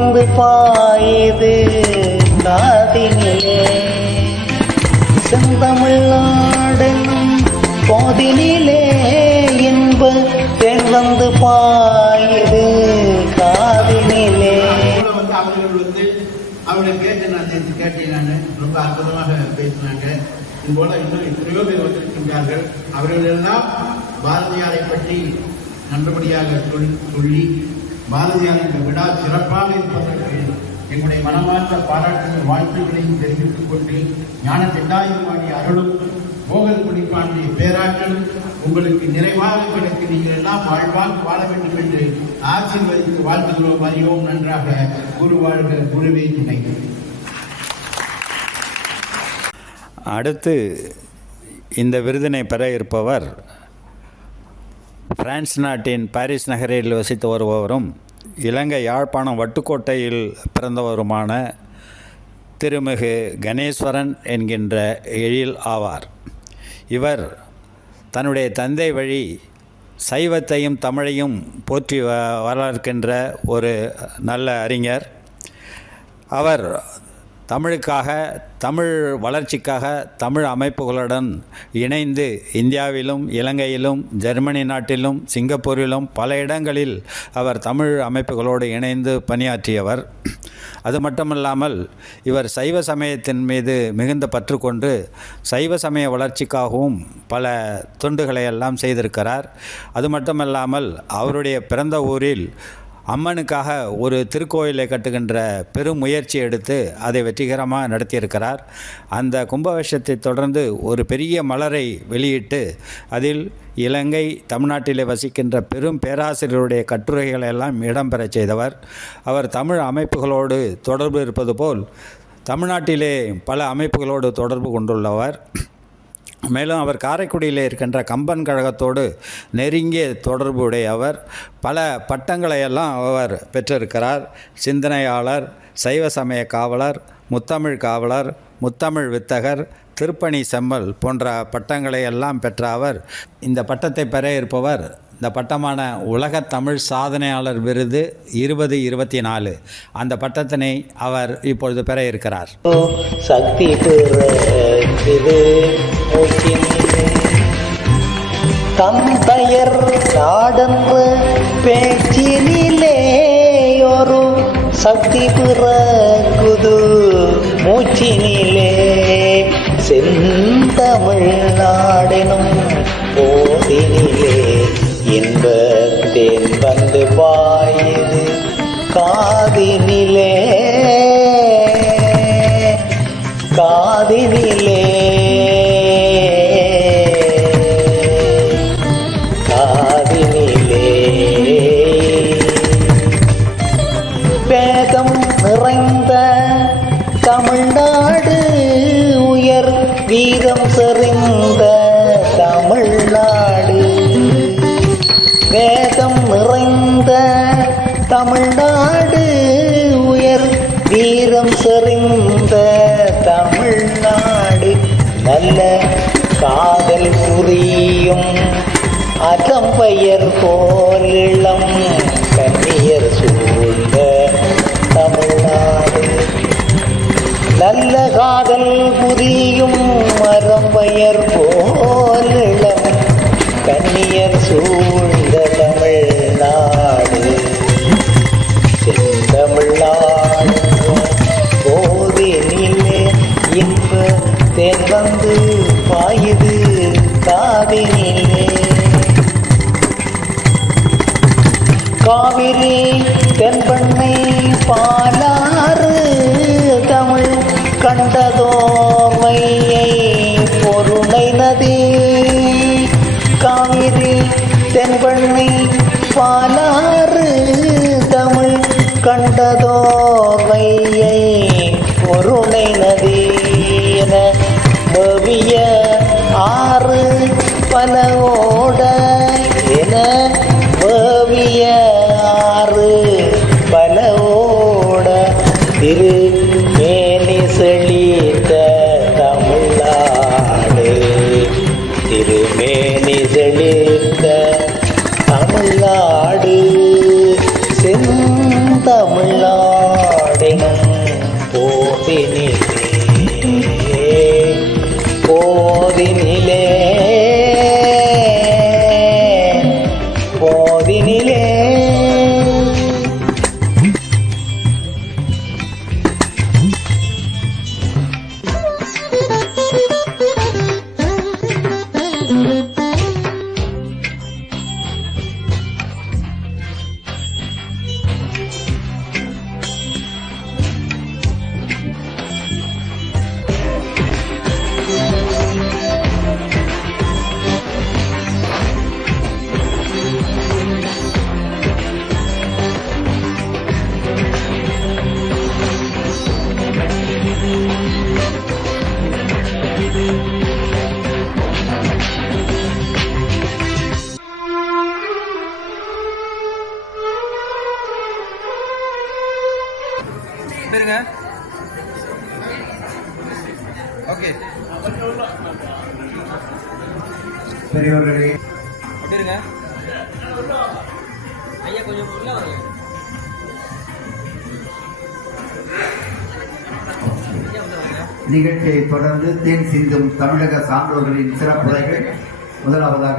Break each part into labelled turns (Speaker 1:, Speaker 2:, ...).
Speaker 1: வந்து பாயுது காதினிலே. செந்தமிழ்நாடெனும் போதினிலே இன்ப பெண் வந்து பாயுது காதினிலே.
Speaker 2: வந்து அவளை கேட்டு நான் நேற்று கேட்டேன் நான். ரொம்ப அற்புதமாக பேசினாங்க. இதுபோல இன்னும் எத்தனையோ பேர் வந்திருக்கின்றார்கள். அவர்கள் எல்லாம் பாரதியாரை பற்றி நல்லபடியாக சொல்லி பாரதியார் இந்த விழா சிறப்பாக இருப்பதற்கு எங்களுடைய மனமார்ந்த பாராட்டுகள் வாழ்த்துக்களையும் தெரிவித்துக் கொண்டு ஞான திண்டாயுமாடி அருளும் மோகல் குடிப்பாண்டிய பேராற்றலும் உங்களுக்கு நிறைவாக கிடைக்க நீங்கள் எல்லாம் வாழ்வாக வாழ வேண்டும் என்று ஆசீர்வதித்து வாழ்த்துகிறோம். அறியோம் நன்றாக குரு வாழ்க குருவே துணை
Speaker 3: அடுத்து இந்த விருதினை பெற இருப்பவர் பிரான்ஸ் நாட்டின் பாரிஸ் நகரில் வசித்து வருபவரும் இலங்கை யாழ்ப்பாணம் வட்டுக்கோட்டையில் பிறந்தவருமான திருமிகு கணேஸ்வரன் என்கின்ற எழில் ஆவார். இவர் தன்னுடைய தந்தை வழி சைவத்தையும் தமிழையும் போற்றி வ வளர்க்கின்ற ஒரு நல்ல அறிஞர். அவர் தமிழுக்காக தமிழ் வளர்ச்சிக்காக தமிழ் அமைப்புகளுடன் இணைந்து இந்தியாவிலும் இலங்கையிலும் ஜெர்மனி நாட்டிலும் சிங்கப்பூரிலும் பல இடங்களில் அவர் தமிழ் அமைப்புகளோடு இணைந்து பணியாற்றியவர். அது மட்டுமல்லாமல் இவர் சைவ சமயத்தின் மீது மிகுந்த பற்று கொண்டு சைவ சமய வளர்ச்சிக்காகவும் பல தொண்டுகளை எல்லாம் செய்திருக்கிறார். அது மட்டுமல்லாமல் அவருடைய பிறந்த ஊரில் அம்மனுக்காக ஒரு திருக்கோயிலை கட்டுகின்ற பெரும் முயற்சி எடுத்து அதை வெற்றிகரமாக நடத்தியிருக்கிறார். அந்த கும்பாபிஷத்தை தொடர்ந்து ஒரு பெரிய மலரை வெளியிட்டு அதில் இலங்கை தமிழ்நாட்டிலே வசிக்கின்ற பெரும் பேராசிரியருடைய கட்டுரைகளை எல்லாம் இடம்பெறச் செய்தவர். அவர் தமிழ் அமைப்புகளோடு தொடர்பு இருப்பது போல் தமிழ்நாட்டிலே பல அமைப்புகளோடு தொடர்பு கொண்டுள்ளவர். மேலும் அவர் காரைக்குடியில் இருக்கின்ற கம்பன் கழகத்தோடு நெருங்கிய தொடர்புடையவர் பல பட்டங்களை எல்லாம் அவர் பெற்றிருக்கிறார். சிந்தனையாளர் சைவ சமய காவலர் முத்தமிழ் காவலர் முத்தமிழ் வித்தகர் திருப்பணி செம்மல் போன்ற பட்டங்களை எல்லாம் பெற்ற அவர் இந்த பட்டத்தை பெற இருப்பவர் இந்த பட்டமான உலக தமிழ் சாதனையாளர் விருது இருபது இருபத்தி நாலு. அந்த பட்டத்தினை அவர் இப்பொழுது பெற இருக்கிறார்.
Speaker 1: சக்தி தம் பெயர் நாடென்ற பேச்சினிலே ஒரு சக்தி பிறகுது மூச்சினிலே. செந்தமிழ் நாடினும் போதினிலே. இன்பத்தேன் வந்து நிறைந்த தமிழ்நாடு உயர் வீரம் செறிந்த தமிழ்நாடு நல்ல காதல் புரியும் அகம்பெயர் போலிளம் கண்ணியர் சூழ்ந்த தமிழ்நாடு. நல்ல காதல் புரியும் மரம்பெயர் போ தென்பண்ணை பாலாறு தமிழ் கண்டதோ
Speaker 4: பெரியவர்களே
Speaker 1: அப்படி இருங்க ஐயா கொஞ்சம் உள்ள வாங்க. ஐயா உள்ள வாங்க.
Speaker 4: நிகழ்ச்சியை தொடர்ந்து தேன் சிந்தும் தமிழக சான்றோர்களின் சிறப்புரைகள் முதலாவதாக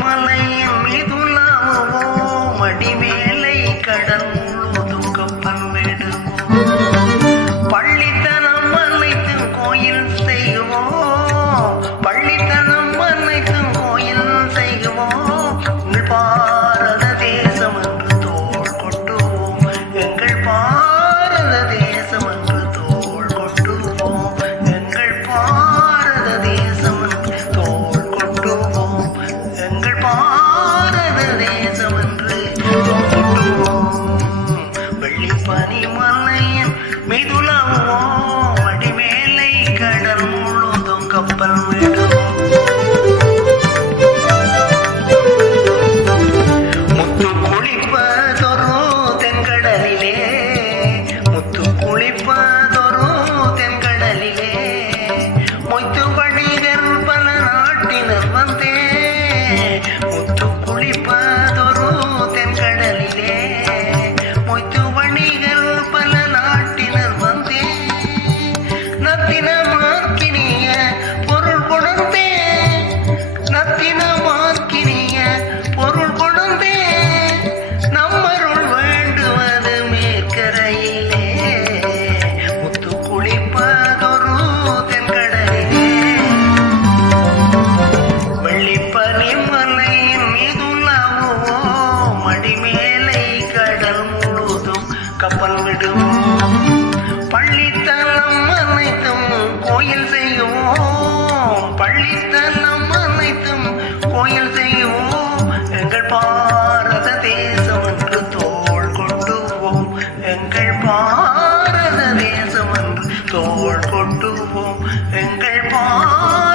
Speaker 1: மலையும் இதுலாவோ மடிமேலை கடந்த 好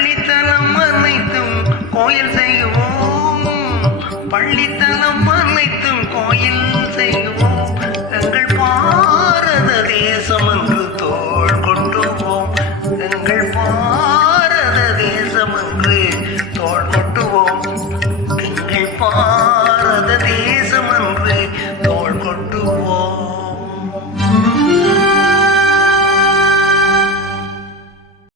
Speaker 1: பள்ளித்தனம் அனைத்தும் கோயில் செய்வோம். பள்ளித்தனம்